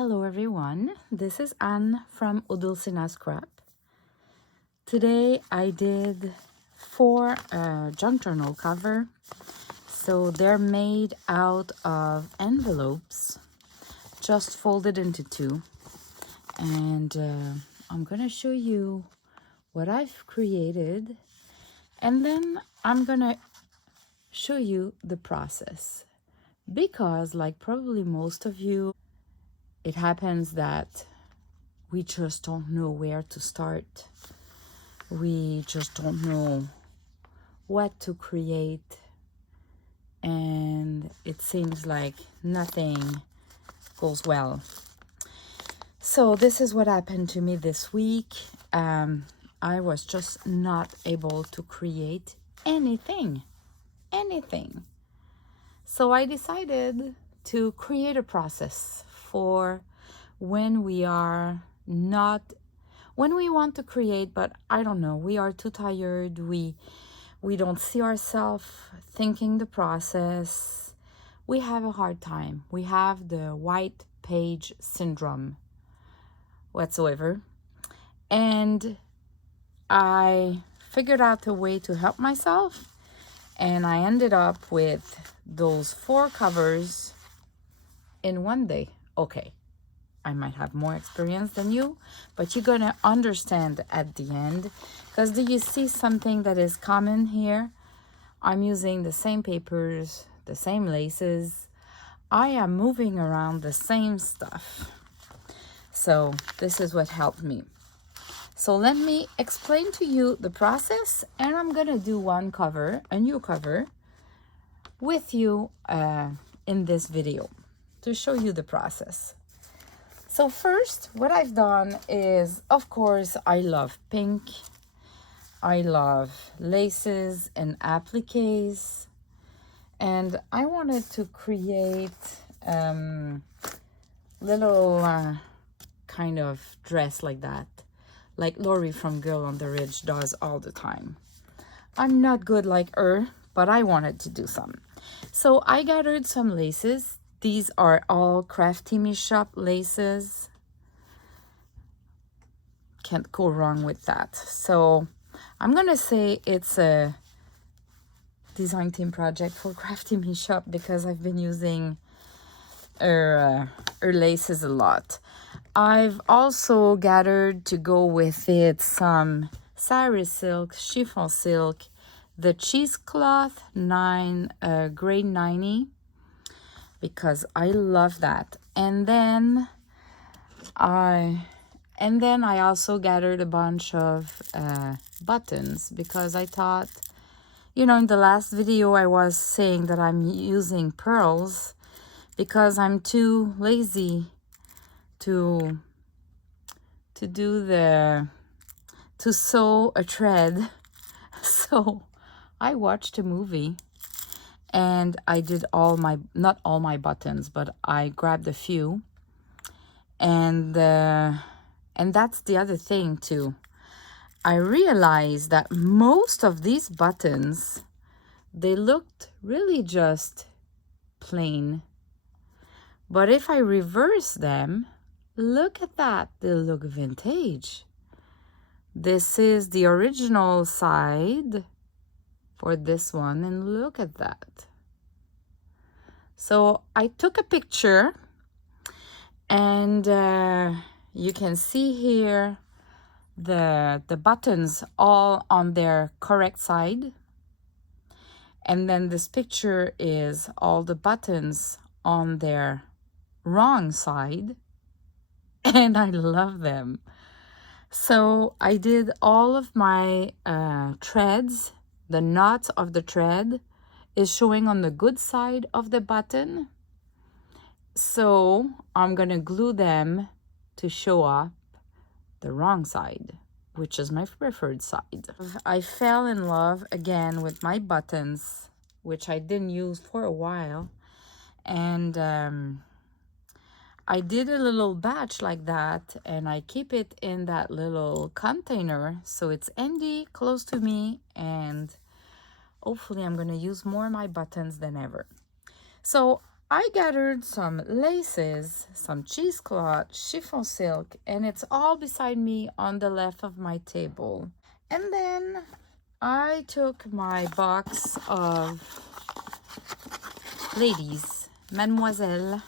Hello everyone, this is Anne from Odulcina Scrap. Today I did 4 junk journal cover. So they're made out of envelopes, just folded into 2. And I'm gonna show you what I've created. And then I'm gonna show you the process. Because like probably most of you, it happens that we just don't know where to start. We just don't know what to create. And it seems like nothing goes well. So this is what happened to me this week. I was just not able to create anything. So I decided to create a process for when we are not, when we want to create, but I don't know, we are too tired, we don't see ourselves thinking the process. We have a hard time. We have the white page syndrome whatsoever. And I figured out a way to help myself. And I ended up with those 4 covers in one day. Okay, I might have more experience than you, but you're gonna understand at the end. Because do you see something that is common here? I'm using the same papers, the same laces. I am moving around the same stuff. So this is what helped me. So let me explain to you the process, and I'm gonna do one cover, a new cover, with you in this video to show you the process. So first, what I've done is, of course, I love pink. I love laces and appliques. And I wanted to create little kind of dress like that, like Lori from Girl on the Ridge does all the time. I'm not good like her, but I wanted to do some. So I gathered some laces. These are all Crafty Me Shop laces. Can't go wrong with that. So I'm gonna say it's a design team project for Crafty Me Shop because I've been using her laces a lot. I've also gathered to go with it some Sari silk, chiffon silk, the cheesecloth grade 90, because I love that. And then I also gathered a bunch of buttons because I thought, you know, in the last video I was saying that I'm using pearls because I'm too lazy to sew a thread. So I watched a movie and I did not all my buttons, but I grabbed a few. And that's the other thing too. I realized that most of these buttons, they looked really just plain. But if I reverse them, look at that, they look vintage. This is the original side for this one, and look at that. So I took a picture, and you can see here the buttons all on their correct side. And then this picture is all the buttons on their wrong side. And I love them. So I did all of my threads. The knots of the thread is showing on the good side of the button. So I'm gonna glue them to show up the wrong side, which is my preferred side. I fell in love again with my buttons, which I didn't use for a while. And I did a little batch like that, and I keep it in that little container so it's handy, close to me, and hopefully I'm going to use more of my buttons than ever. So I gathered some laces, some cheesecloth, chiffon silk, and it's all beside me on the left of my table. And then I took my box of ladies, Mademoiselle.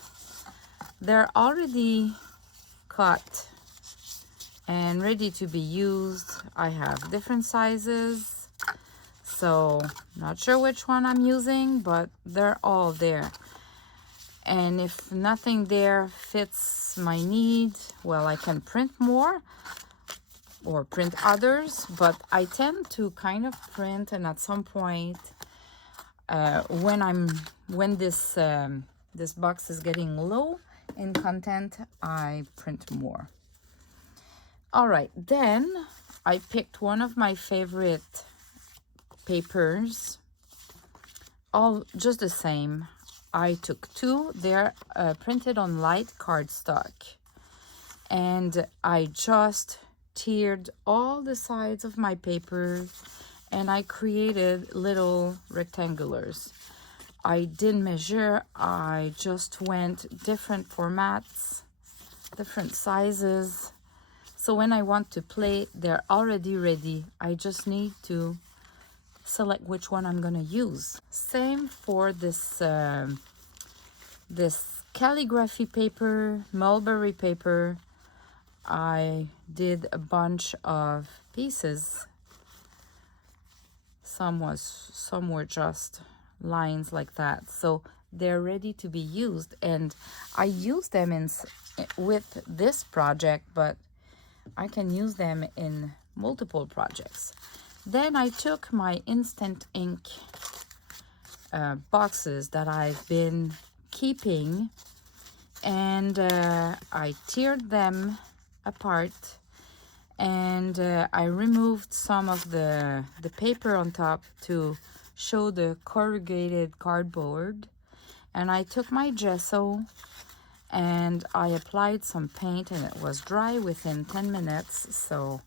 They're already cut and ready to be used. I have different sizes, so not sure which one I'm using, but they're all there. And if nothing there fits my need, well, I can print more or print others, but I tend to kind of print, and at some point when this box is getting low in content, I print more. All right, then I picked one of my favorite papers, all just the same. I took two. They're printed on light cardstock, and I just tiered all the sides of my paper, and I created little rectangulars. I didn't measure. I just went different formats, different sizes. So when I want to play, they're already ready. I just need to select which one I'm gonna use. Same for this this calligraphy paper, mulberry paper. I did a bunch of pieces. Some were just lines like that. So they're ready to be used, and I use them with this project, but I can use them in multiple projects. Then I took my instant ink boxes that I've been keeping, and I tiered them apart, and I removed some of the paper on top to show the corrugated cardboard. And I took my gesso and I applied some paint, and it was dry within 10 minutes, so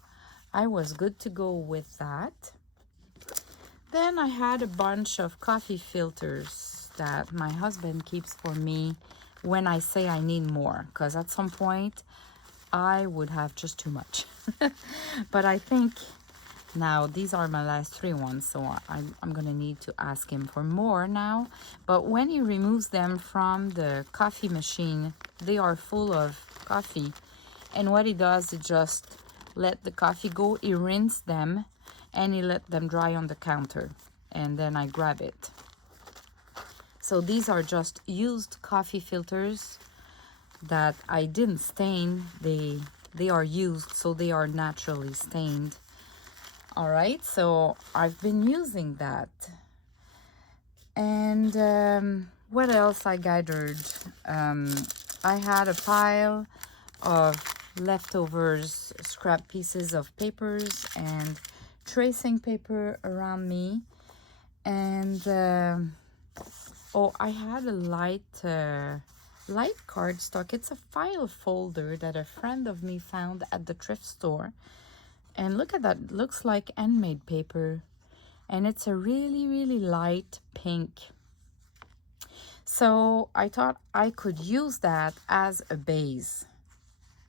I was good to go with that. Then I had a bunch of coffee filters that my husband keeps for me when I say I need more, because at some point I would have just too much. But I think now these are my last 3 ones, so I'm gonna need to ask him for more now. But when he removes them from the coffee machine, they are full of coffee, and what he does is just let the coffee go. He rinse them and he let them dry on the counter, and then I grab it. So these are just used coffee filters that I didn't stain. They are used, so they are naturally stained. All right, so I've been using that. And what else I gathered? I had a pile of leftovers, scrap pieces of papers and tracing paper around me. And oh, I had a light cardstock. It's a file folder that a friend of me found at the thrift store. And look at that, it looks like handmade paper, and it's a really, really light pink. So I thought I could use that as a base.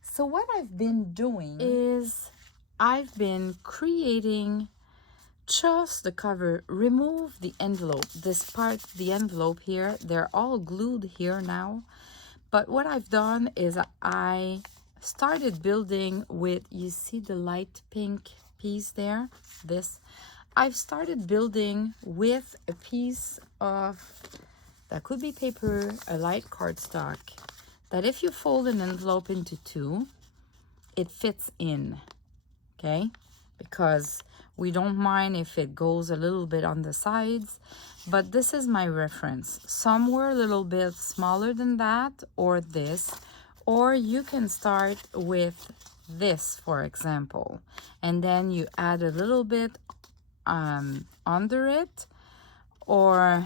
So what I've been doing is I've been creating just the cover. Remove the envelope, this part, the envelope here, they're all glued here now. But what I've done is I started building with, you see the light pink piece there, this, I've started building with a piece of, that could be paper, a light cardstock, that if you fold an envelope into 2, it fits in, okay? Because we don't mind if it goes a little bit on the sides, but this is my reference. Some were a little bit smaller than that, or this, or you can start with this, for example, and then you add a little bit under it, or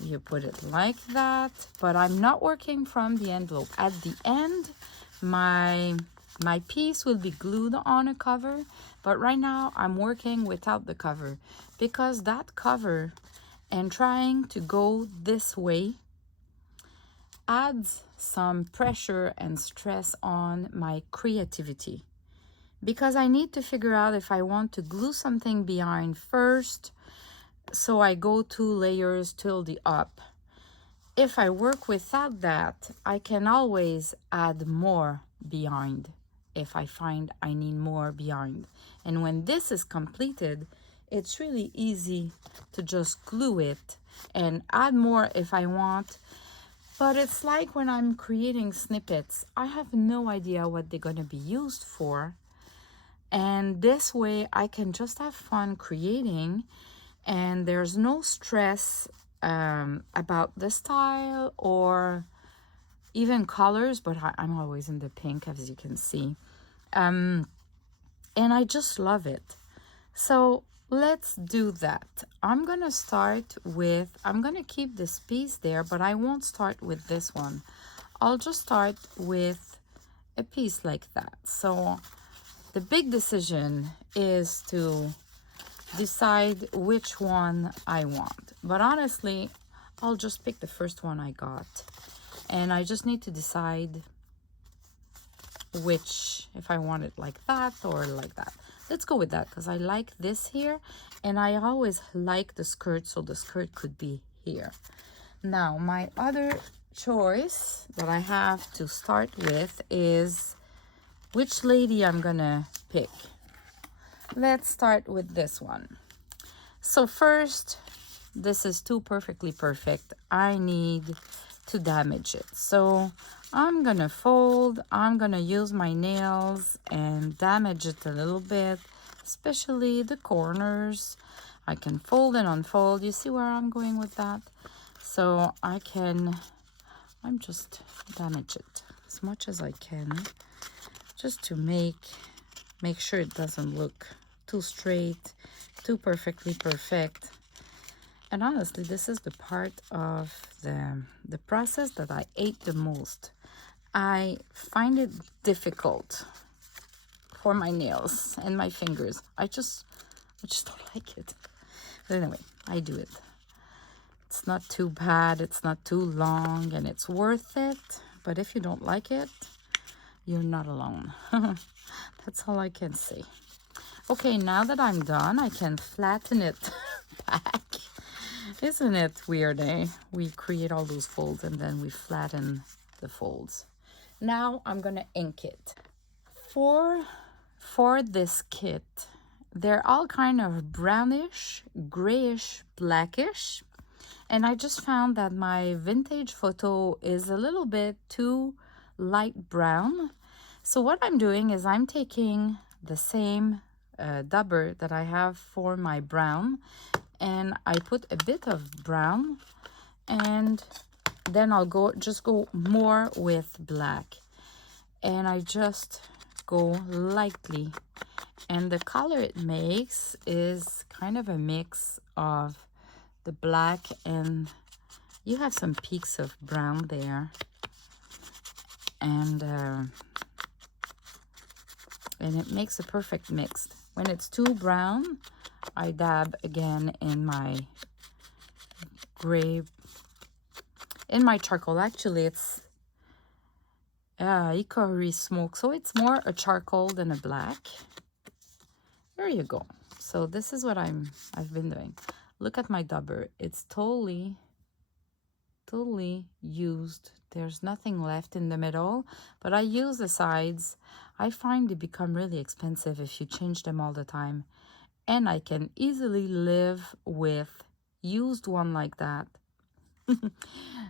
you put it like that. But I'm not working from the envelope. At the end, my piece will be glued on a cover, but right now I'm working without the cover, because that cover and trying to go this way adds some pressure and stress on my creativity, because I need to figure out if I want to glue something behind first. So I go 2 layers till the up. If I work without that, I can always add more behind if I find I need more behind. And when this is completed, it's really easy to just glue it and add more if I want. But it's like when I'm creating snippets, I have no idea what they're going to be used for. And this way I can just have fun creating, and there's no stress about the style or even colors, but I'm always in the pink, as you can see. And I just love it. So let's do that. I'm gonna keep this piece there, but I won't start with this one. I'll just start with a piece like that. So the big decision is to decide which one I want. But honestly, I'll just pick the first one I got. And I just need to decide if I want it like that or like that. Let's go with that, because I like this here, and I always like the skirt, so the skirt could be here. Now, my other choice that I have to start with is which lady I'm gonna pick. Let's start with this one. So first, this is too perfectly perfect. I need to damage it. So I'm gonna fold. I'm gonna use my nails and damage it a little bit, especially the corners. I can fold and unfold. You see where I'm going with that? So I'm just damage it as much as I can, just to make sure it doesn't look too straight, too perfectly perfect. And honestly, this is the part of the process that I hate the most. I find it difficult for my nails and my fingers. I just don't like it. But anyway, I do it. It's not too bad, it's not too long, and it's worth it. But if you don't like it, you're not alone. That's all I can say. Okay, now that I'm done, I can flatten it back. Isn't it weird, eh? We create all those folds and then we flatten the folds. Now I'm gonna ink it. For this kit, they're all kind of brownish, grayish, blackish. And I just found that my vintage photo is a little bit too light brown. So what I'm doing is I'm taking the same dabber that I have for my brown, and I put a bit of brown, and then I'll just go more with black, and I just go lightly, and the color it makes is kind of a mix of the black, and you have some peaks of brown there, and it makes a perfect mix. When it's too brown, I dab again in my gray, in my charcoal. Actually, it's hickory smoke, so it's more a charcoal than a black. There you go. So this is what I've been doing. Look at my dabber. It's totally used. There's nothing left in the middle, but I use the sides. I find they become really expensive if you change them all the time, and I can easily live with used one like that.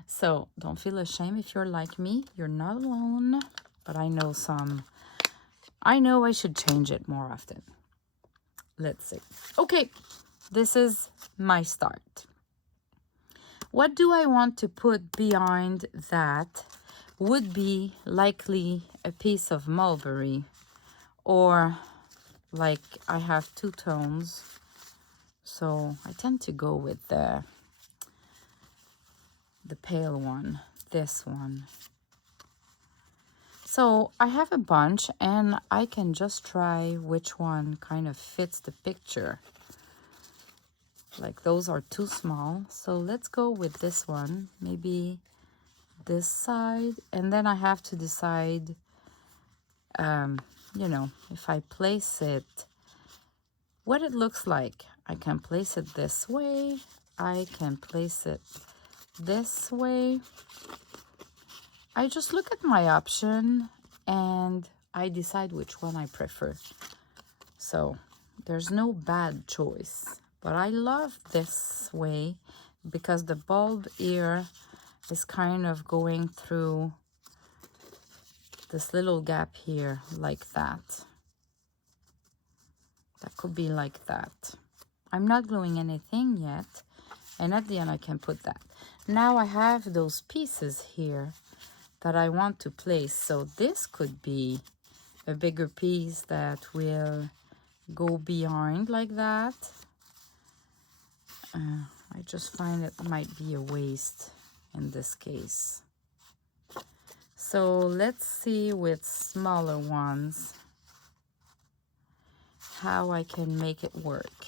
So don't feel ashamed if you're like me. You're not alone. But I know I should change it more often. Let's see. Okay, this is my start. What do I want to put behind that? Would be likely a piece of mulberry, or like I have two tones, so I tend to go with the pale one, this one. So I have a bunch, and I can just try which one kind of fits the picture. Like those are too small, so let's go with this one. Maybe this side, and then I have to decide, you know, if I place it, what it looks like. I can place it this way. I can place it this way. I just look at my option and I decide which one I prefer. So there's no bad choice, but I love this way because the bulb here is kind of going through this little gap here like that. That could be like that. I'm not gluing anything yet, and at the end I can put that. Now I have those pieces here that I want to place, so this could be a bigger piece that will go behind like that. I just find it might be a waste in this case. So let's see with smaller ones how I can make it work.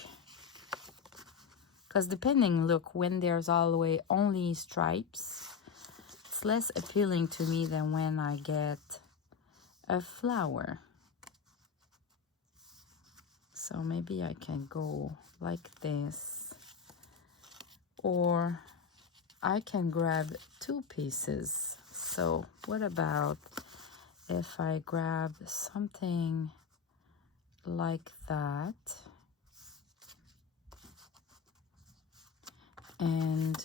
Because depending, look, when there's all the way only stripes, it's less appealing to me than when I get a flower. So maybe I can go like this, or I can grab two pieces. So what about if I grab something like that, and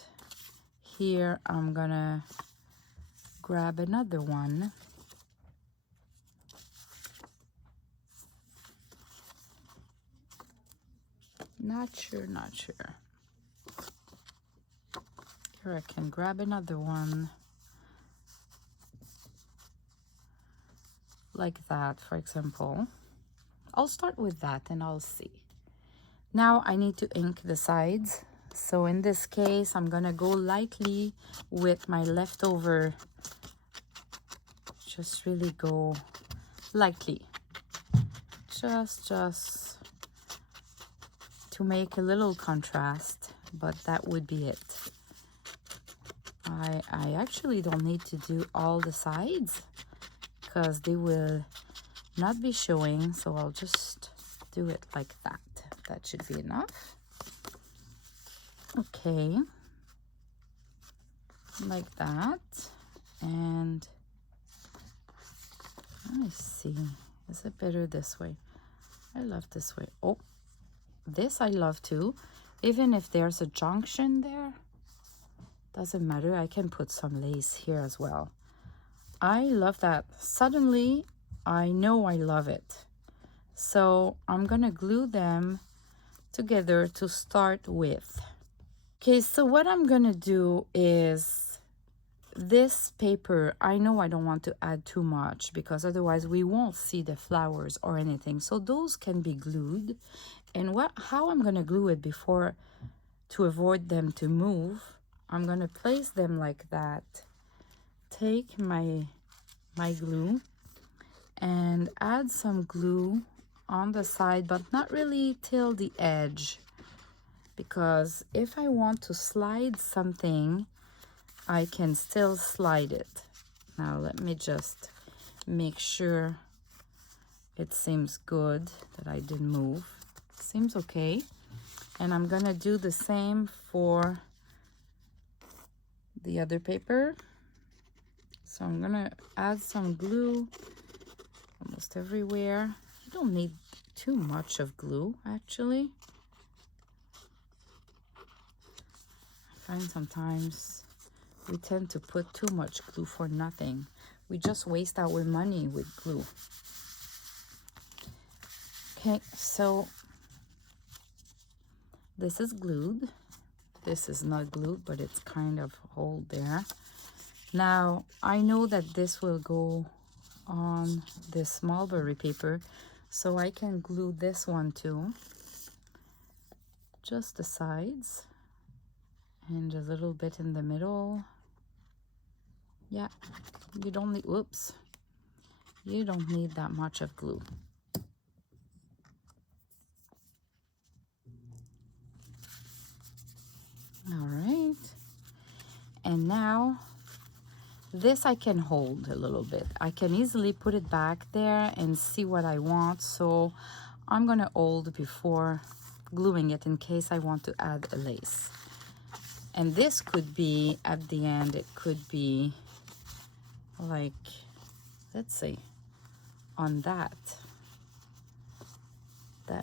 here I'm gonna grab another one. Not sure. Here I can grab another one like that, for example. I'll start with that and I'll see. Now I need to ink the sides. So in this case, I'm gonna go lightly with my leftover. Just really go lightly. Just to make a little contrast, but that would be it. I actually don't need to do all the sides because they will not be showing, so I'll just do it like that. That should be enough. Okay, like that. And let me see, is it better this way? I love this way. Oh, this I love too. Even if there's a junction there, doesn't matter. I can put some lace here as well. I love that. Suddenly, I know I love it. So I'm gonna glue them together to start with. Okay, so what I'm gonna do is this paper, I know I don't want to add too much because otherwise we won't see the flowers or anything. So those can be glued. And how I'm gonna glue it before, to avoid them to move, I'm gonna place them like that. Take my glue and add some glue on the side, but not really till the edge, because if I want to slide something, I can still slide it. Now let me just make sure it seems good, that I didn't move. Seems okay. And I'm gonna do the same for the other paper. So I'm gonna add some glue almost everywhere. You don't need too much of glue, actually. I find sometimes we tend to put too much glue for nothing. We just waste our money with glue. Okay, so this is glued. This is not glued, but it's kind of hold there. Now, I know that this will go on this mulberry paper, so I can glue this one too. Just the sides and a little bit in the middle. Yeah, you don't need, whoops, you don't need that much of glue. All right, and now This I can hold a little bit. I can easily put it back there and see what I want. So I'm gonna hold before gluing it in case I want to add a lace. And this could be, at the end, it could be like, let's see, on that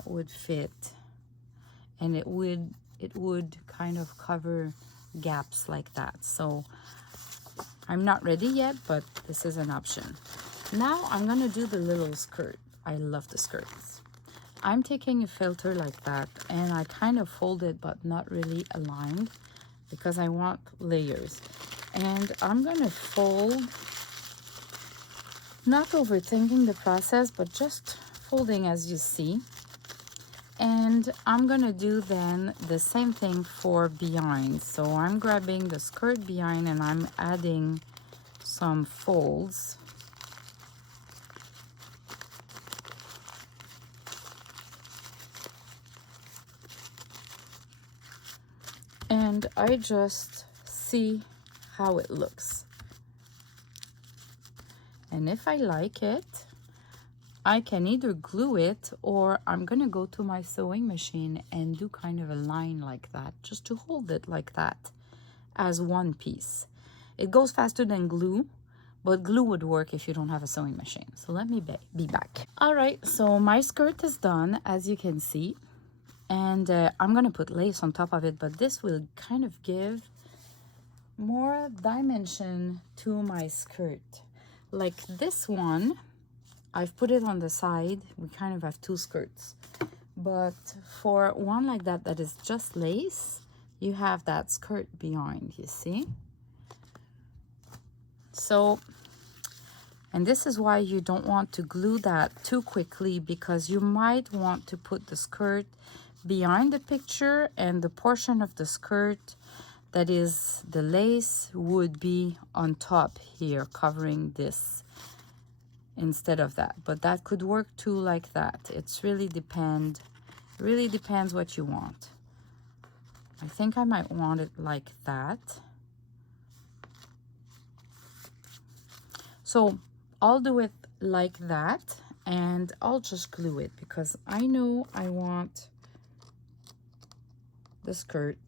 would fit, and it would kind of cover gaps like that. So I'm not ready yet, but this is an option. Now I'm gonna do the little skirt. I love the skirts. I'm taking a filter like that, and I kind of fold it but not really aligned because I want layers. And I'm gonna fold, not overthinking the process, but just folding as you see. And I'm gonna do then the same thing for behind. So I'm grabbing the skirt behind and I'm adding some folds. And I just see how it looks. And if I like it, I can either glue it, or I'm gonna go to my sewing machine and do kind of a line like that, just to hold it like that as one piece. It goes faster than glue, but glue would work if you don't have a sewing machine. So let me be back. All right, so my skirt is done, as you can see. And I'm gonna put lace on top of it, but this will kind of give more dimension to my skirt. Like this one, I've put it on the side. We kind of have two skirts. But for one like that, that is just lace, you have that skirt behind, you see? So, and this is why you don't want to glue that too quickly, because you might want to put the skirt behind the picture, and the portion of the skirt that is the lace would be on top here, covering this instead of that. But that could work too, like that. It's really depends what you want. I think I might want it like that. So I'll do it like that, and I'll just glue it because I know I want the skirt,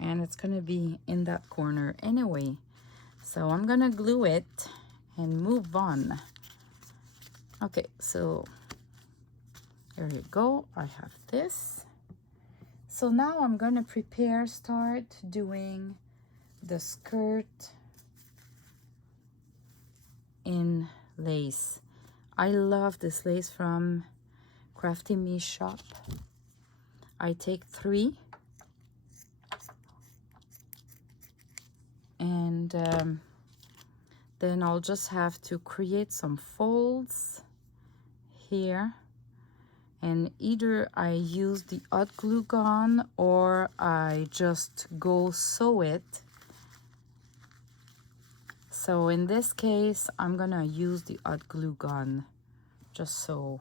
and it's gonna be in that corner anyway. So I'm gonna glue it and move on. Okay, so there you go. I have this. So now I'm gonna start doing the skirt in lace. I love this lace from Crafty Me shop. I take 3, and then I'll just have to create some folds here, and either I use the hot glue gun or I just go sew it. So in this case, I'm gonna use the hot glue gun, just so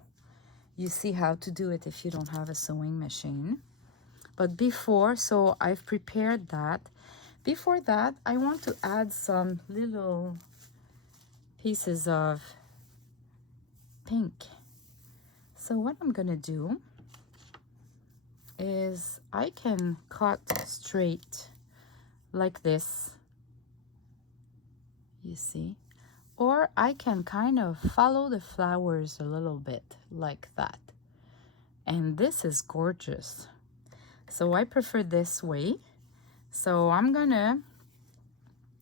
you see how to do it if you don't have a sewing machine. But before, so I've prepared that. Before that, I want to add some little pieces of pink. So what I'm gonna do is I can cut straight like this, you see, or I can kind of follow the flowers a little bit like that. And this is gorgeous. So I prefer this way. So I'm gonna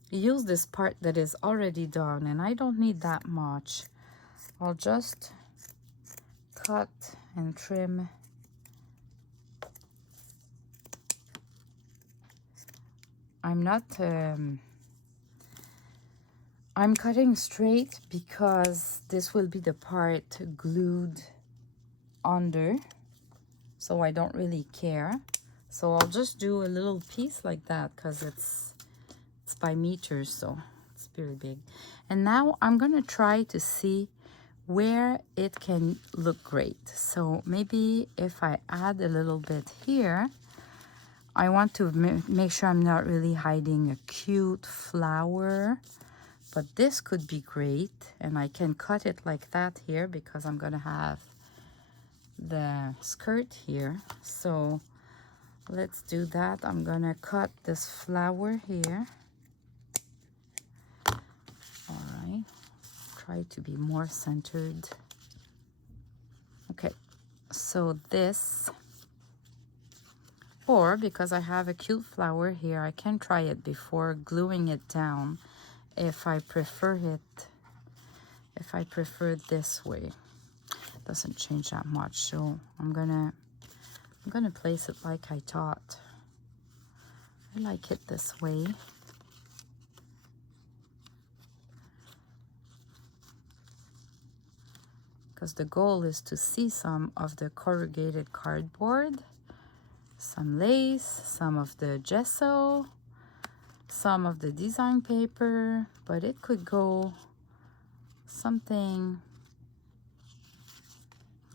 use this part that is already done, and I don't need that much. I'll just cut and trim. I'm cutting straight because this will be the part glued under, so I don't really care. So I'll just do a little piece like that because it's by meters, so it's very big. And now I'm gonna try to see where it can look great. So maybe if I add a little bit here, I want to make sure I'm not really hiding a cute flower, But this could be great, and I can cut it like that here because I'm gonna have the skirt here. So let's do that. I'm gonna cut this flower here. All right, try to be more centered. Okay, so this, or because I have a cute flower here, I can try it before gluing it down if I prefer it, if I prefer this way. Doesn't change that much, so I'm gonna place it like I thought. I like it this way. Because the goal is to see some of the corrugated cardboard, some lace, some of the gesso, some of the design paper, but it could go something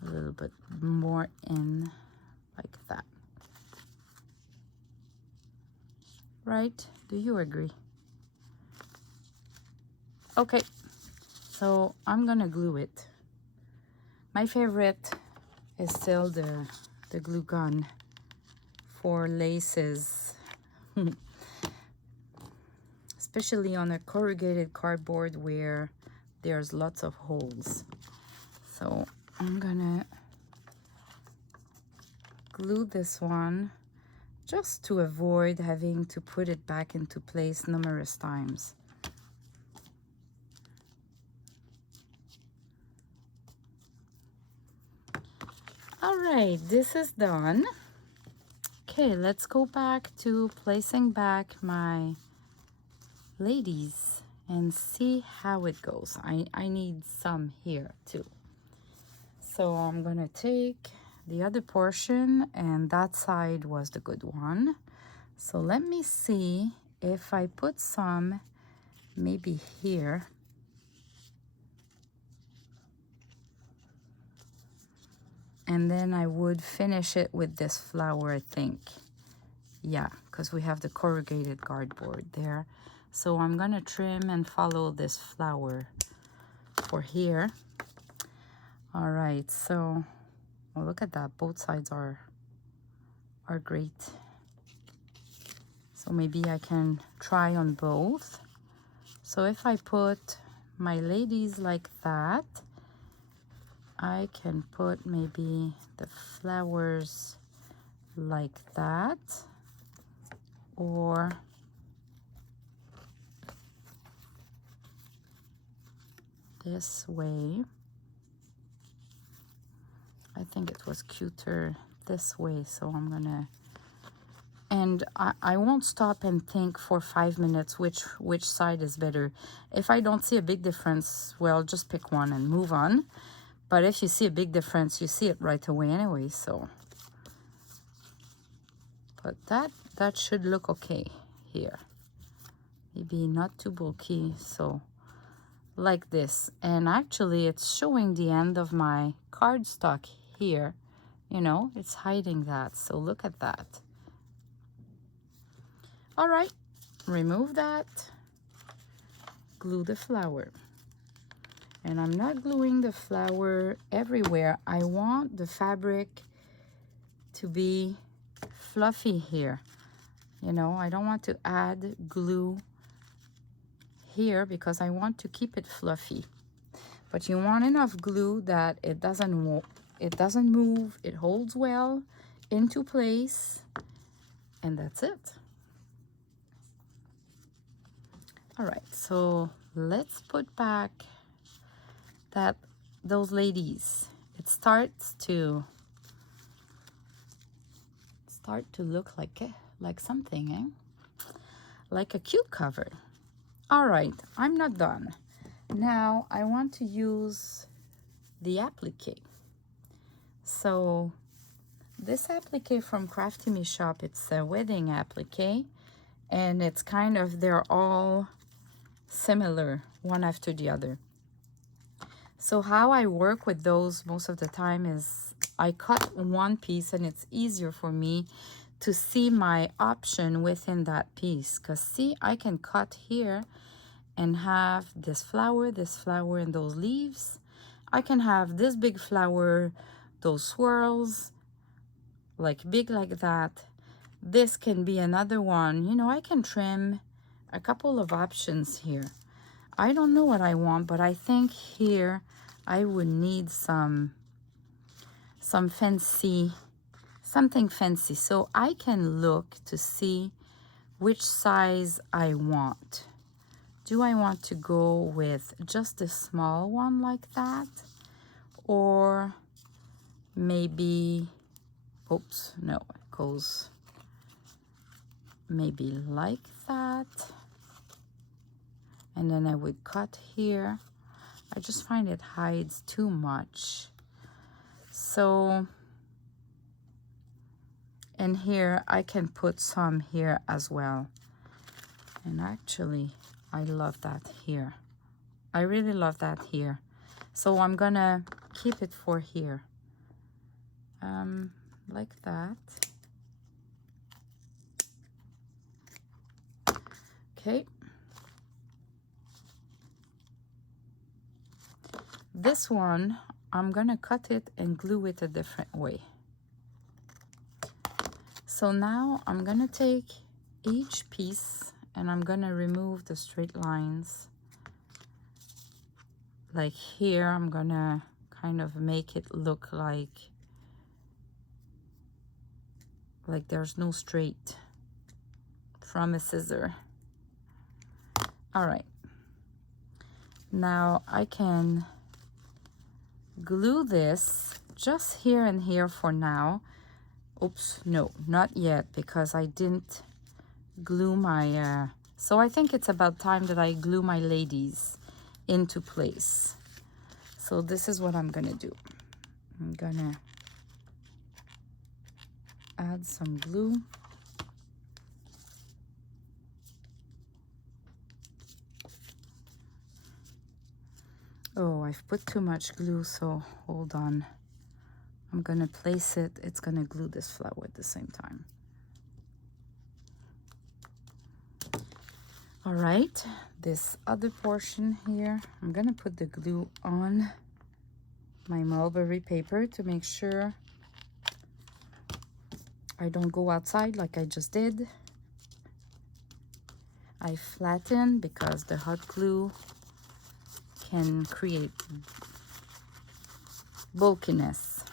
a little bit more in like that. Right? Do you agree? Okay, so I'm gonna glue it. My favorite is still the glue gun for laces. Especially on a corrugated cardboard where there's lots of holes. So I'm gonna glue this one just to avoid having to put it back into place numerous times. All right, this is done. Okay, let's go back to placing back my ladies and see how it goes. I need some here too. So I'm gonna take the other portion, and that side was the good one. So let me see if I put some maybe here. And then I would finish it with this flower, I think. Yeah, because we have the corrugated cardboard there. So I'm gonna trim and follow this flower for here. All right, so well, look at that. Both sides are great. So maybe I can try on both. So if I put my ladies like that, I can put maybe the flowers like that, or this way. I think it was cuter this way, so I'm gonna, and I won't stop and think for 5 minutes which side is better. If I don't see a big difference, well, just pick one and move on. But if you see a big difference, you see it right away anyway, so. But that should look okay here. Maybe not too bulky, so like this. And actually it's showing the end of my cardstock here. You know, it's hiding that, so look at that. All right, remove that, glue the flower. And I'm not gluing the flower everywhere. I want the fabric to be fluffy here. You know, I don't want to add glue here because I want to keep it fluffy. But you want enough glue that it doesn't move, it holds well into place, and that's it. All right, so let's put back those ladies. It starts to look like something, like a cute cover. All right, I'm not done. Now I want to use the applique. So this applique from Crafty Me Shop, it's a wedding applique, and it's kind of, they're all similar one after the other. So how I work with those most of the time is I cut one piece, and it's easier for me to see my option within that piece. Because see, I can cut here and have this flower, and those leaves. I can have this big flower, those swirls, like big like that. This can be another one. You know, I can trim a couple of options here. I don't know what I want, but I think here I would need some fancy, something fancy. So I can look to see which size I want. Do I want to go with just a small one like that? Or maybe, oops, no, it goes maybe like that. And then I would cut here. I just find it hides too much. So, and here I can put some here as well. And actually, I love that here. I really love that here. So I'm gonna keep it for here. Like that. Okay. This one, I'm gonna cut it and glue it a different way. So now I'm gonna take each piece and I'm gonna remove the straight lines. Like here, I'm gonna kind of make it look like there's no straight from a scissor. All right. Now I can glue this just here and here for now. Oops, no, not yet, because I didn't glue my, so I think it's about time that I glue my ladies into place. So this is what I'm gonna do. I'm gonna add some glue. Oh, I've put too much glue, so hold on. I'm gonna place it. It's gonna glue this flower at the same time. All right, this other portion here, I'm gonna put the glue on my mulberry paper to make sure I don't go outside like I just did. I flatten because the hot glue can create bulkiness.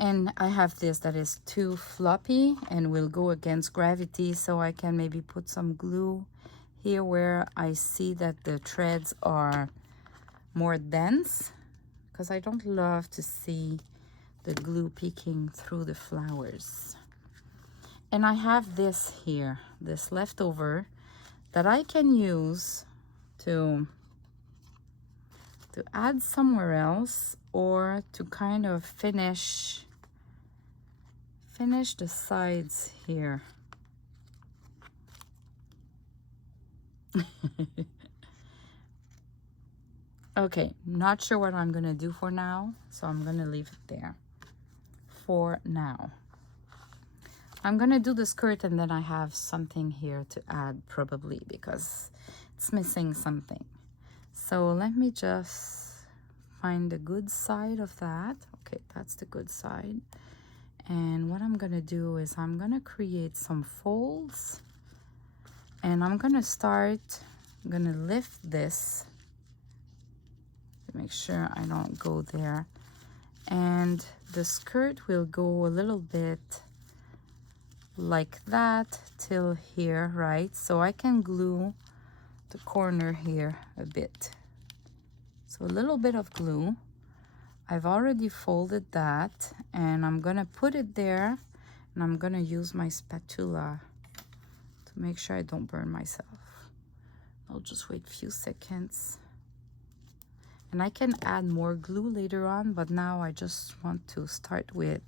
And I have this that is too floppy and will go against gravity, so I can maybe put some glue here where I see that the threads are more dense, because I don't love to see the glue peeking through the flowers. And I have this here, this leftover, that I can use to add somewhere else, or to kind of finish the sides here. Okay, not sure what I'm gonna do for now, so I'm gonna leave it there for now. I'm gonna do the skirt, and then I have something here to add probably, because it's missing something. So let me just find the good side of that. Okay, that's the good side. And what I'm gonna do is I'm gonna create some folds, and I'm gonna lift this to make sure I don't go there. And the skirt will go a little bit like that till here, right? So I can glue the corner here a bit. So a little bit of glue. I've already folded that, and I'm gonna put it there, and I'm gonna use my spatula to make sure I don't burn myself. I'll just wait a few seconds. And I can add more glue later on, but now I just want to start with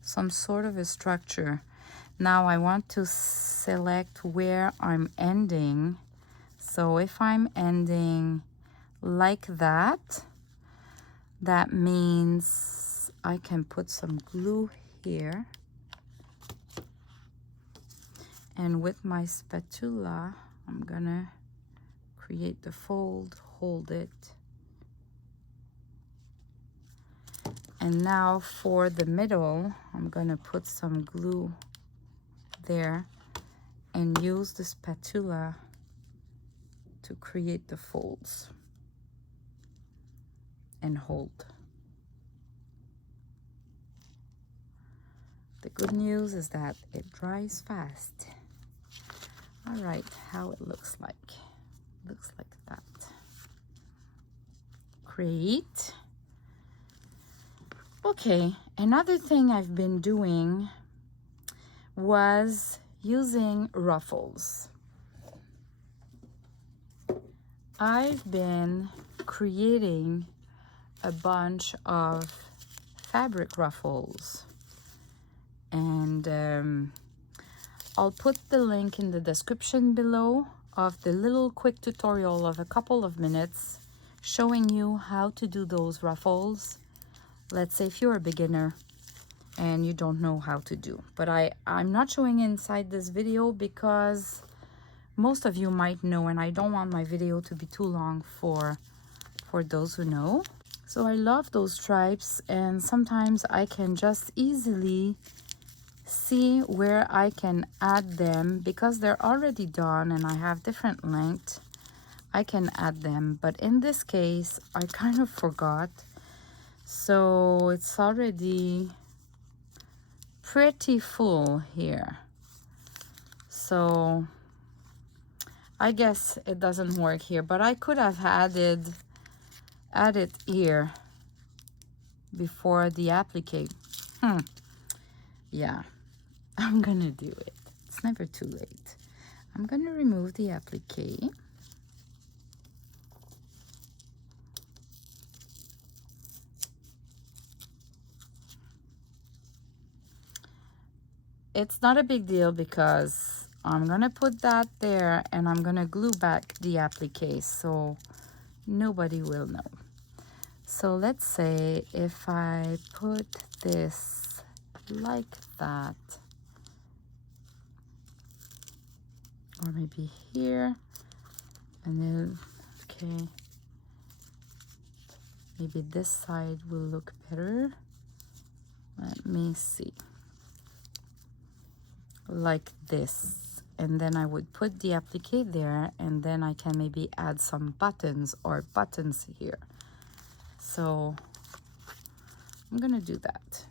some sort of a structure. Now I want to select where I'm ending. So if I'm ending like that, that means I can put some glue here. And with my spatula, I'm gonna create the fold, hold it. And now for the middle, I'm gonna put some glue there and use the spatula to create the folds and hold. The good news is that it dries fast. All right, how it looks like. Looks like that. Great. Okay, another thing I've been doing was using ruffles. I've been creating a bunch of fabric ruffles, and I'll put the link in the description below of the little quick tutorial of a couple of minutes showing you how to do those ruffles. Let's say if you're a beginner and you don't know how to do. But I'm not showing inside this video because most of you might know, and I don't want my video to be too long for those who know. So I love those stripes, and sometimes I can just easily see where I can add them because they're already done and I have different length. I can add them, but in this case I kind of forgot. So it's already pretty full here. So I guess it doesn't work here, but I could have added here before the applique. Yeah, I'm gonna do it. It's never too late. I'm gonna remove the applique. It's not a big deal because I'm gonna put that there and I'm gonna glue back the applique so nobody will know. So let's say if I put this like that, or maybe here, and then, okay, maybe this side will look better. Let me see. Like this, and then I would put the applique there, and then I can maybe add some buttons or buttons here. So I'm gonna do that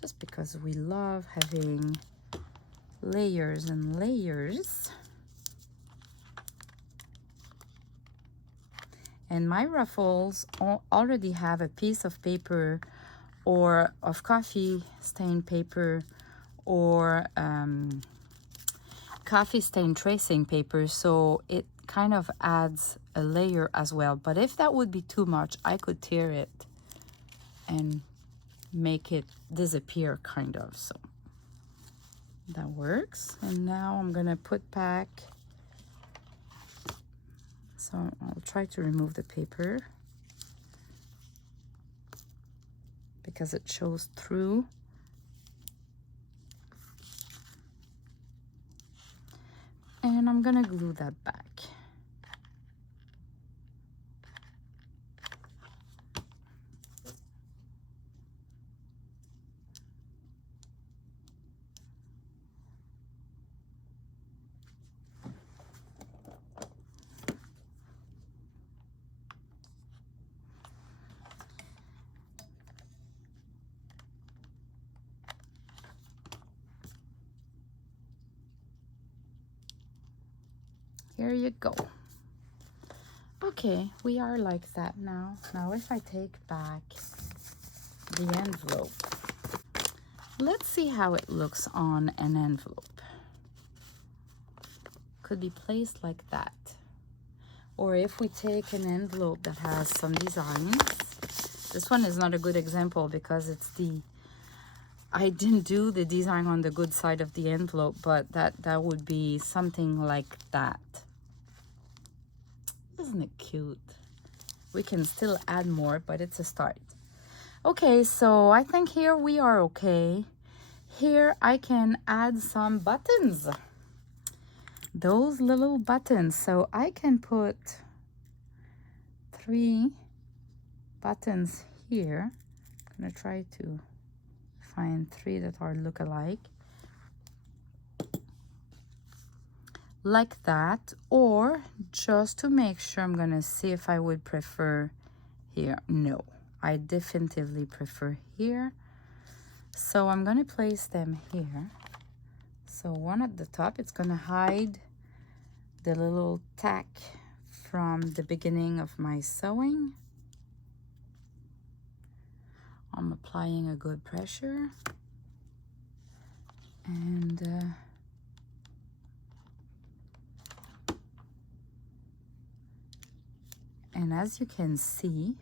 just because we love having layers and layers. And my ruffles already have a piece of paper or of coffee stained paper or coffee stain tracing paper, so it kind of adds a layer as well. But if that would be too much, I could tear it and make it disappear kind of. So that works. And now I'm gonna put back, so I'll try to remove the paper because it shows through. And I'm gonna glue that back. Here you go. Okay, we are like that now. Now if I take back the envelope, let's see how it looks on an envelope. Could be placed like that. Or if we take an envelope that has some designs. This one is not a good example because I didn't do the design on the good side of the envelope, but that would be something like that. Isn't it cute? We can still add more, but it's a start. Okay, so I think here we are okay. Here I can add some buttons. those little buttons. So I can put 3 buttons here. I'm gonna try to find 3 that are look-alike. Like that, or just to make sure, I'm gonna see if I would prefer here. No, I definitively prefer here. So I'm gonna place them here. So one at the top, it's gonna hide the little tack from the beginning of my sewing. I'm applying a good pressure. And as you can see,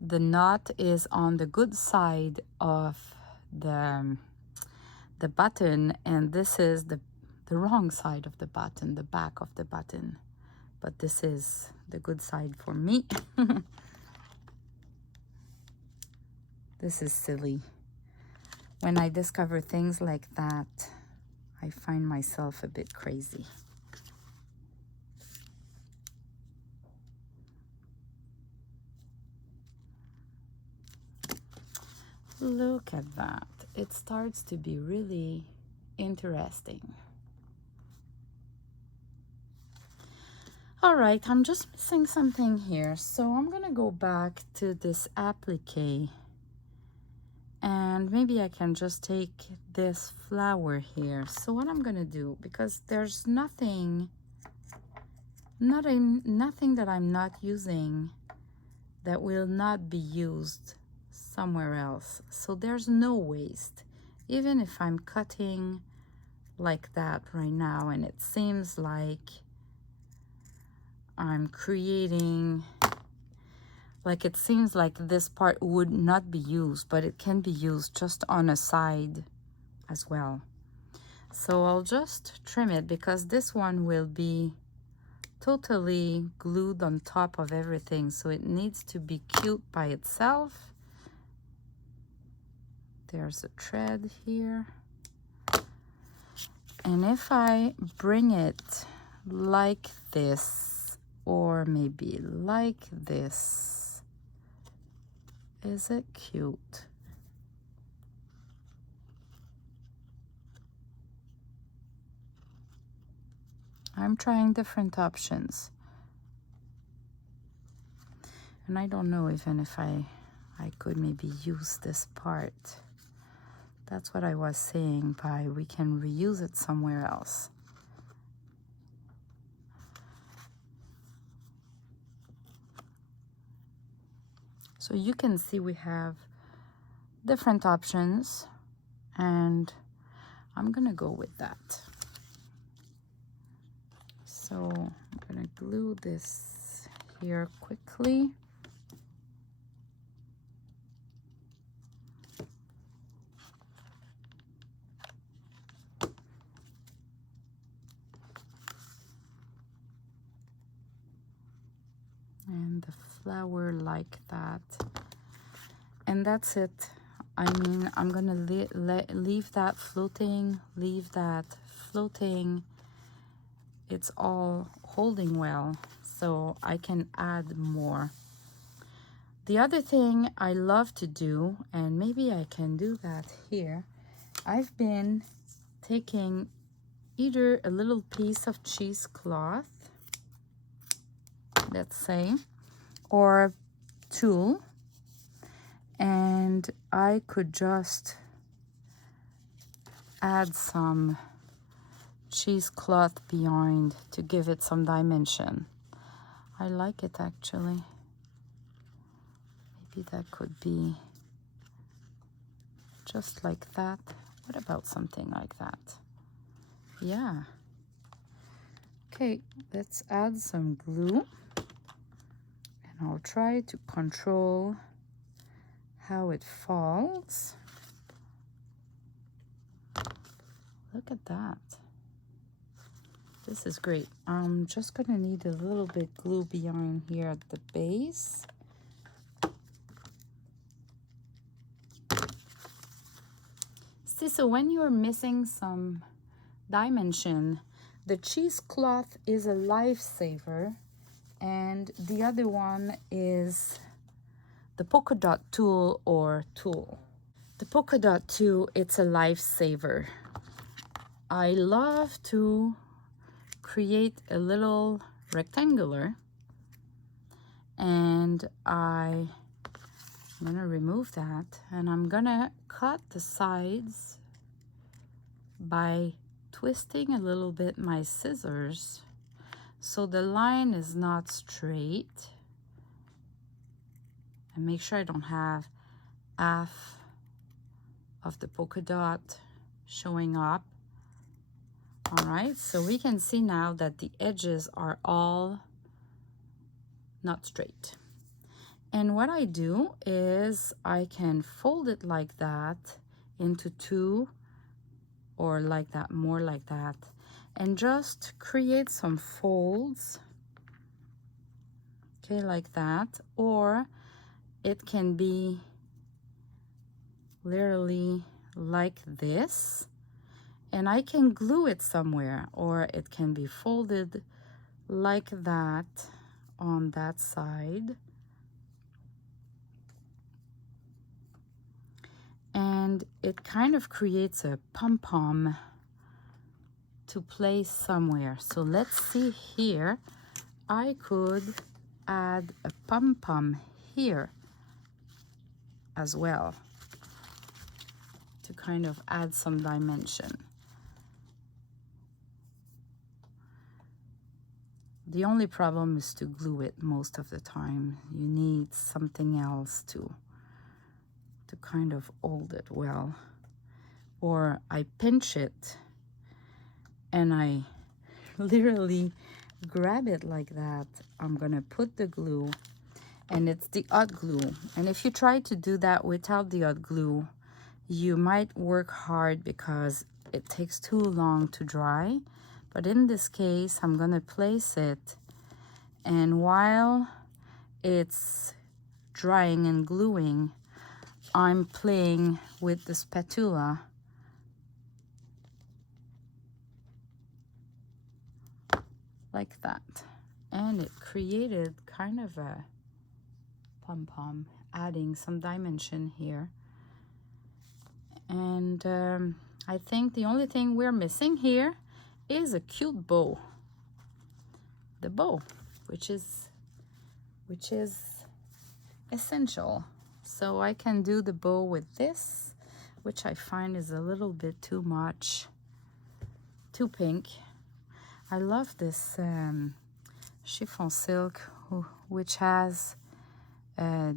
the knot is on the good side of the button, and this is the wrong side of the button, the back of the button. But this is the good side for me. This is silly. When I discover things like that, I find myself a bit crazy. Look at that. It starts to be really interesting. All right, I'm just missing something here. So I'm gonna go back to this applique, and maybe I can just take this flower here. So what I'm gonna do, because there's nothing that I'm not using that will not be used somewhere else. So there's no waste. Even if I'm cutting like that right now, and it seems like I'm creating, like it seems like this part would not be used, but it can be used just on a side as well. So I'll just trim it, because this one will be totally glued on top of everything, so it needs to be cute by itself. There's a thread here, and if I bring it like this, or maybe like this, is it cute? I'm trying different options, and I don't know even if I could maybe use this part. That's what I was saying by we can reuse it somewhere else. So you can see we have different options, and I'm gonna go with that. So I'm gonna glue this here quickly. And the flower like that, and that's it. I mean, I'm gonna leave that floating, It's all holding well, so I can add more. The other thing I love to do, and maybe I can do that here, I've been taking either a little piece of cheesecloth, let's say, or tulle, and I could just add some cheesecloth behind to give it some dimension. I like it actually. Maybe that could be just like that. What about something like that? Yeah. Okay, let's add some glue, and I'll try to control how it falls. Look at that. This is great. I'm just gonna need a little bit glue behind here at the base. See, so when you're missing some dimension, the cheesecloth is a lifesaver, and the other one is the polka dot tool or tool. The polka dot tool, it's a lifesaver. I love to create a little rectangular, and I'm gonna remove that, and I'm gonna cut the sides by twisting a little bit my scissors so the line is not straight, and make sure I don't have half of the polka dot showing up. All right, so we can see now that the edges are all not straight. And what I do is I can fold it like that into two, or like that, more like that, and just create some folds, okay, like that. Or it can be literally like this, and I can glue it somewhere, or it can be folded like that on that side. And it kind of creates a pom-pom to place somewhere. So let's see here. I could add a pom-pom here as well to kind of add some dimension. The only problem is to glue it most of the time. You need something else to kind of hold it well. Or I pinch it and I literally grab it like that. I'm gonna put the glue, and it's the hot glue. And if you try to do that without the hot glue, you might work hard because it takes too long to dry. But in this case, I'm gonna place it, and while it's drying and gluing, I'm playing with the spatula like that, and it created kind of a pom-pom, adding some dimension here. And I think the only thing we're missing here is a cute bow. The bow, which is essential. So I can do the bow with this, which I find is a little bit too much, too pink. I love this chiffon silk, which has a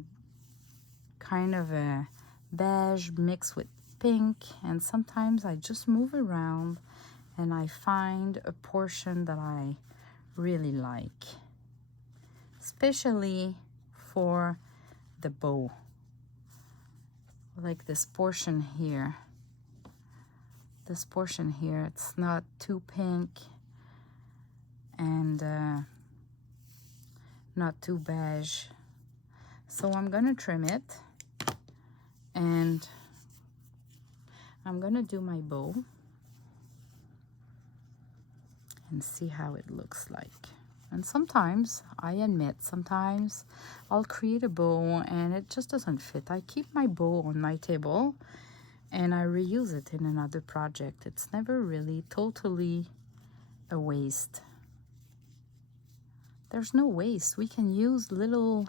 kind of a beige mixed with pink, and sometimes I just move around and I find a portion that I really like, especially for the bow. Like this portion here. This portion here, it's not too pink and not too beige. So I'm gonna trim it, and I'm gonna do my bow and see how it looks like. And sometimes, I admit, sometimes I'll create a bow and it just doesn't fit. I keep my bow on my table and I reuse it in another project. It's never really totally a waste. There's no waste. We can use little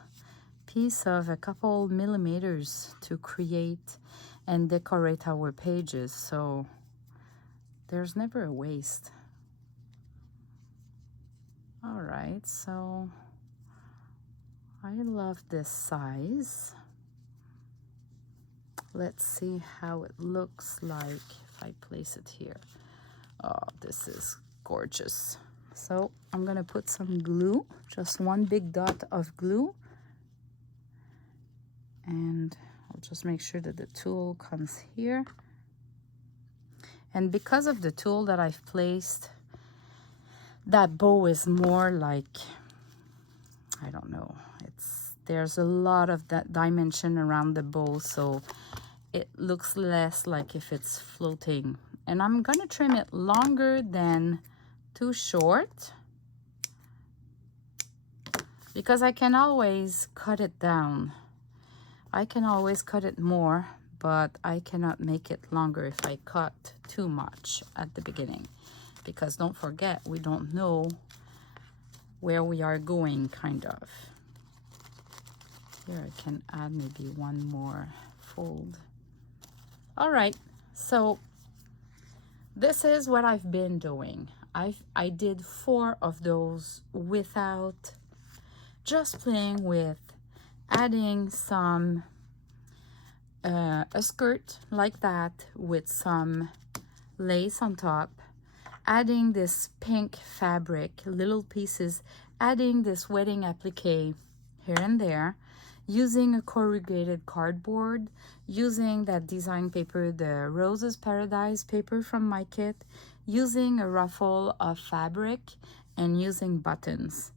piece of a couple millimeters to create and decorate our pages. So there's never a waste. All right, so I love this size. Let's see how it looks like if I place it here. Oh, this is gorgeous. So I'm gonna put some glue, just one big dot of glue. And I'll just make sure that the tool comes here. And because of the tool that I've placed, that bow is more like, I don't know, there's a lot of that dimension around the bow, so it looks less like if it's floating. And I'm gonna trim it longer than too short, because I can always cut it down. I can always cut it more, but I cannot make it longer if I cut too much at the beginning, because don't forget, we don't know where we are going, kind of. Here I can add maybe one more fold. All right, so this is what I've been doing. I did 4 of those without, just playing with adding some a skirt like that with some lace on top, adding this pink fabric, little pieces, adding this wedding applique here and there, using a corrugated cardboard, using that design paper, the Roses Paradise paper from my kit, using a ruffle of fabric, and using buttons.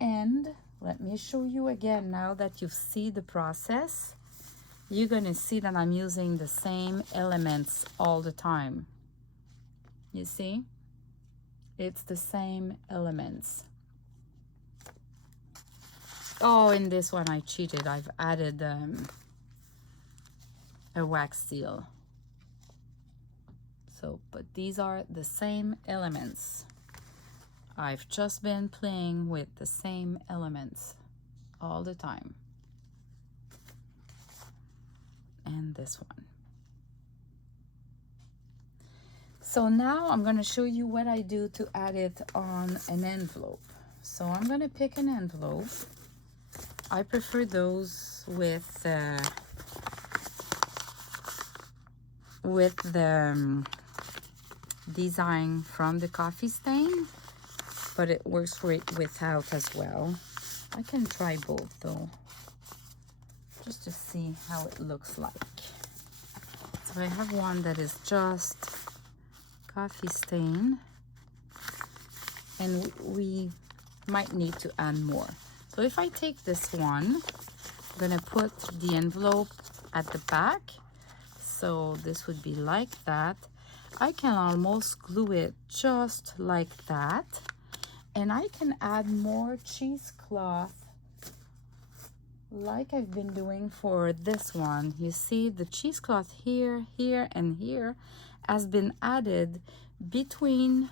And let me show you again, now that you see the process, you're gonna see that I'm using the same elements all the time. You see? It's the same elements. Oh, in this one I cheated. I've added a wax seal. So, but these are the same elements. I've just been playing with the same elements all the time. And this one. So now I'm going to show you what I do to add it on an envelope. So I'm going to pick an envelope. I prefer those with the design from the coffee stain, but it works great without as well. I can try both though, just to see how it looks like. So I have one that is just coffee stain, and we might need to add more. So if I take this one, I'm gonna put the envelope at the back. So this would be like that. I can almost glue it just like that. And I can add more cheesecloth like I've been doing for this one. You see the cheesecloth here, here, and here has been added between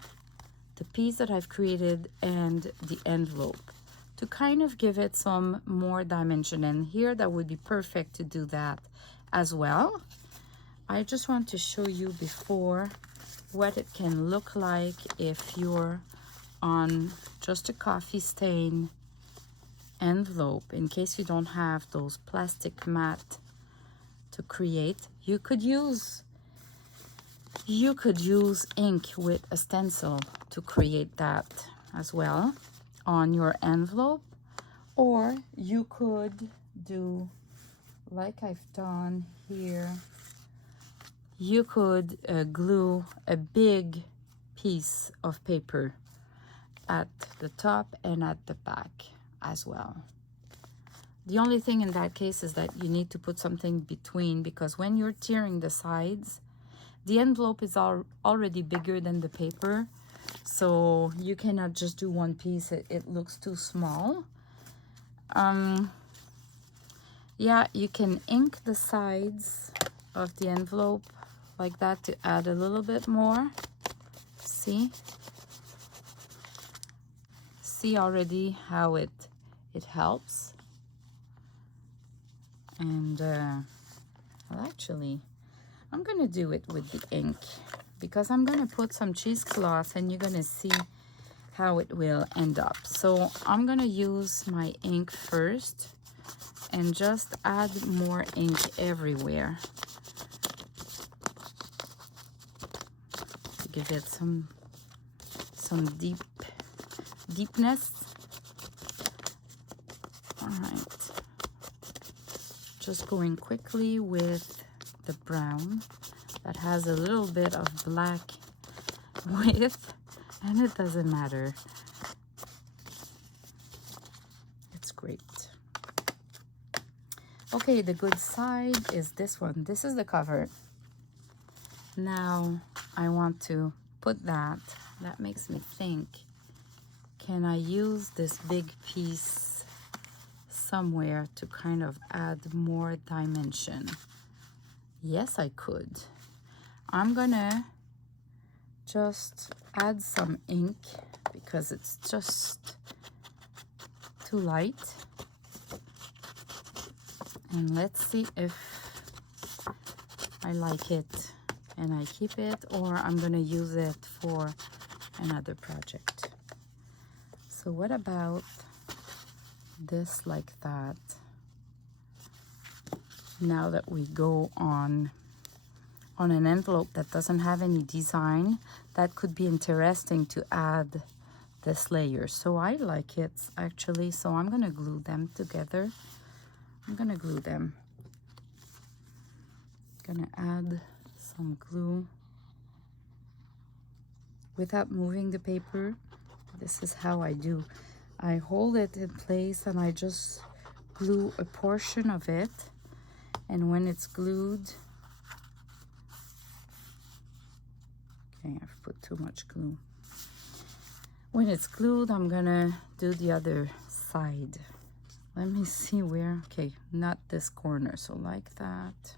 the piece that I've created and the envelope to kind of give it some more dimension. And here that would be perfect to do that as well. I just want to show you before what it can look like if you're on just a coffee stain envelope, in case you don't have those plastic mat to create. You could use ink with a stencil to create that as well on your envelope, or you could do like I've done here. You could glue a big piece of paper at the top and at the back as well. The only thing in that case is that you need to put something between, because when you're tearing the sides, the envelope is already bigger than the paper, so you cannot just do one piece. It looks too small. Yeah, you can ink the sides of the envelope like that to add a little bit more. See already how it helps. And well, actually I'm gonna do it with the ink, because I'm gonna put some cheesecloth and you're gonna see how it will end up. So I'm gonna use my ink first and just add more ink everywhere to give it some deepness. All right, just going quickly with the brown that has a little bit of black with, and it doesn't matter. It's great. Okay, the good side is this one. This is the cover. Now I want to put that. That makes me think, can I use this big piece somewhere to kind of add more dimension? Yes, I could. I'm gonna just add some ink because it's just too light. And let's see if I like it and I keep it, or I'm gonna use it for another project. So what about this like that? Now that we go on an envelope that doesn't have any design, that could be interesting to add this layer. So I like it actually, so I'm gonna glue them together. I'm gonna glue them. Gonna add some glue without moving the paper. This is how I do. I hold it in place and I just glue a portion of it, and when it's glued, okay, I've put too much glue. When it's glued, I'm gonna do the other side. Let me see where, okay, not this corner, so like that.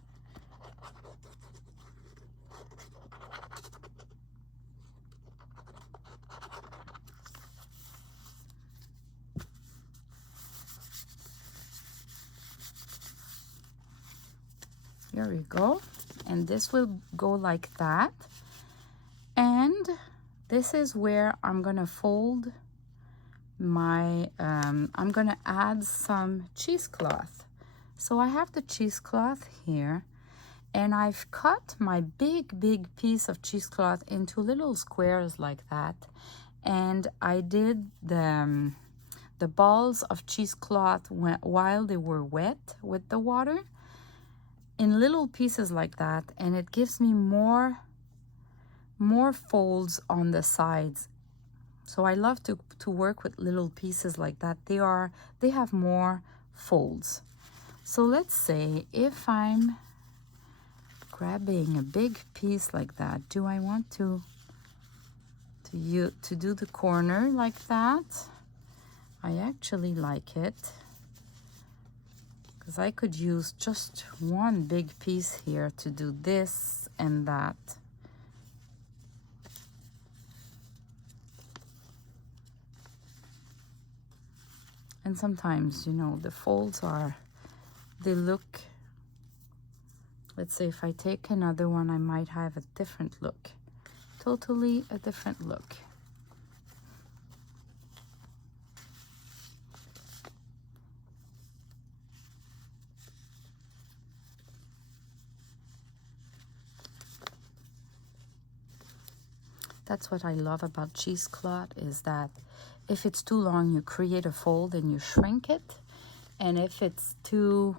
Here we go. And this will go like that. And this is where I'm gonna fold my, I'm gonna add some cheesecloth. So I have the cheesecloth here, and I've cut my big piece of cheesecloth into little squares like that. And I did the balls of cheesecloth while they were wet with the water in little pieces like that, and it gives me more folds on the sides. So I love to work with little pieces like that. They have more folds. So let's say if I'm grabbing a big piece like that, do I want to do the corner like that? I actually like it, because I could use just one big piece here to do this and that. And sometimes, you know, the folds they look, let's say if I take another one, I might have a different look, totally a different look. That's what I love about cheesecloth, is that if it's too long, you create a fold and you shrink it. And if it's too,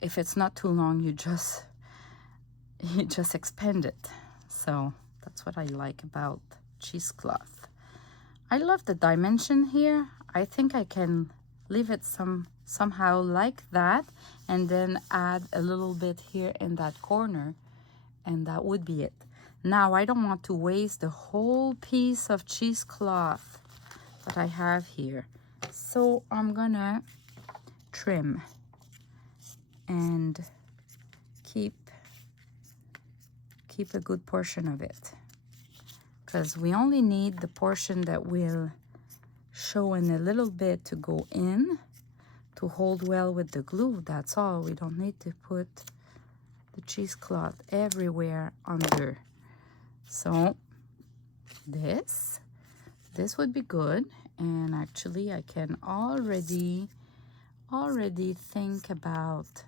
if it's not too long, you just expand it. So that's what I like about cheesecloth. I love the dimension here. I think I can leave it somehow like that, and then add a little bit here in that corner, and that would be it. Now I don't want to waste the whole piece of cheesecloth that I have here, so I'm gonna trim and keep a good portion of it, because we only need the portion that will show in a little bit to go in to hold well with the glue. That's all. We don't need to put the cheesecloth everywhere under. So this would be good. And actually I can already think about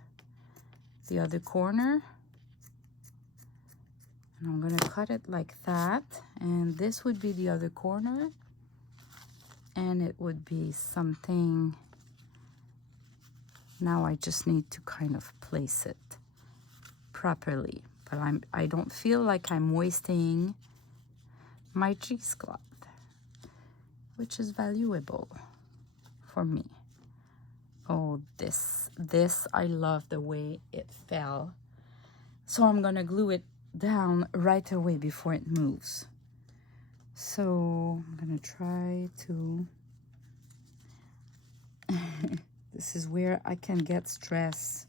the other corner, and I'm gonna cut it like that, and this would be the other corner, and it would be something. Now I just need to kind of place it properly, but I don't feel like I'm wasting my cheesecloth, which is valuable for me. Oh, this, I love the way it fell. So I'm gonna glue it down right away before it moves. So I'm gonna try to, this is where I can get stress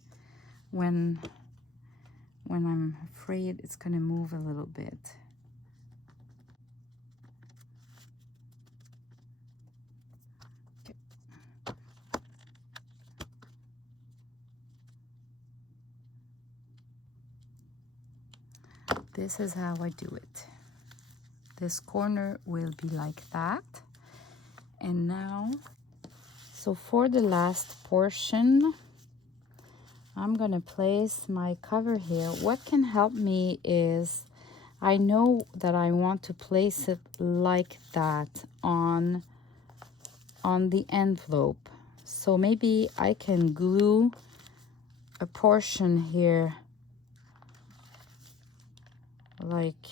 when I'm afraid it's gonna move a little bit. This is how I do it. This corner will be like that. And now, so for the last portion, I'm gonna place my cover here. What can help me is, I know that I want to place it like that on the envelope. So maybe I can glue a portion here like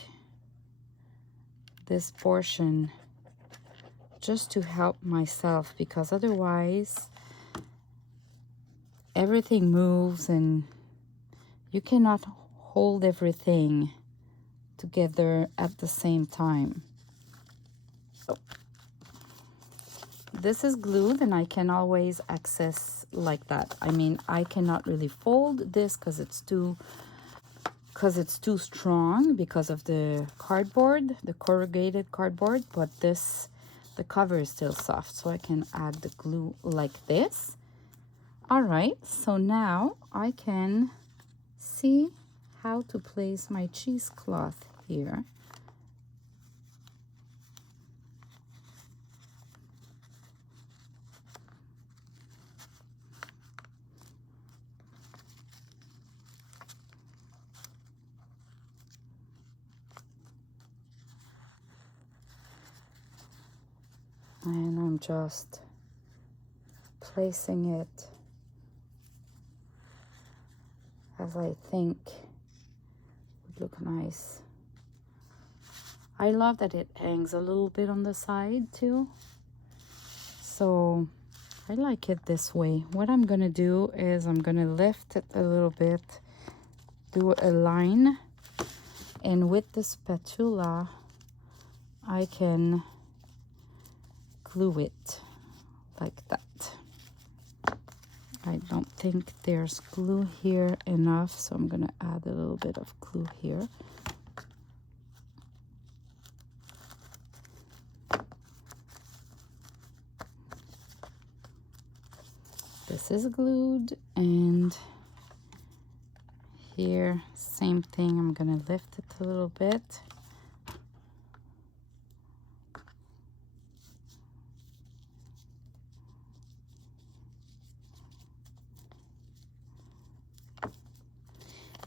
this portion, just to help myself, because otherwise everything moves and you cannot hold everything together at the same time. So this is glued and I can always access like that. I mean, I cannot really fold this because it's too strong because of the cardboard, the corrugated cardboard, but the cover is still soft, so I can add the glue like this. All right, so now I can see how to place my cheesecloth here. And I'm just placing it as I think would look nice. I love that it hangs a little bit on the side too. So I like it this way. What I'm gonna do is I'm gonna lift it a little bit, do a line, and with the spatula I can glue it like that. I don't think there's glue here enough, so I'm gonna add a little bit of glue here. This is glued, and here, same thing. I'm gonna lift it a little bit.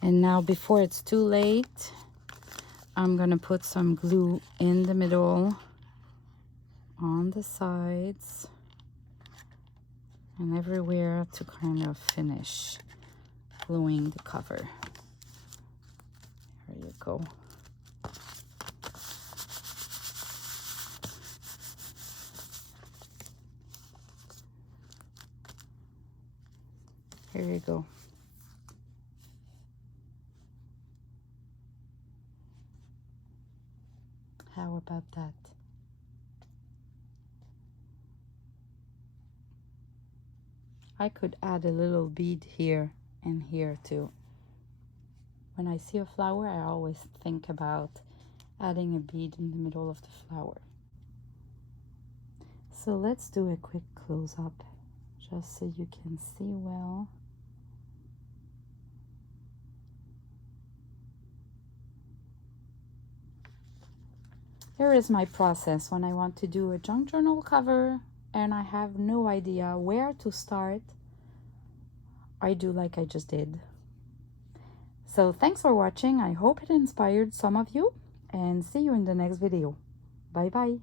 And now, before it's too late, I'm gonna put some glue in the middle, on the sides, and everywhere to kind of finish gluing the cover. There you go. Here you go. How about that? I could add a little bead here and here too. When I see a flower, I always think about adding a bead in the middle of the flower. So let's do a quick close-up, just so you can see well. Here is my process when I want to do a junk journal cover and I have no idea where to start. I do like I just did. So thanks for watching. I hope it inspired some of you, and see you in the next video. Bye bye.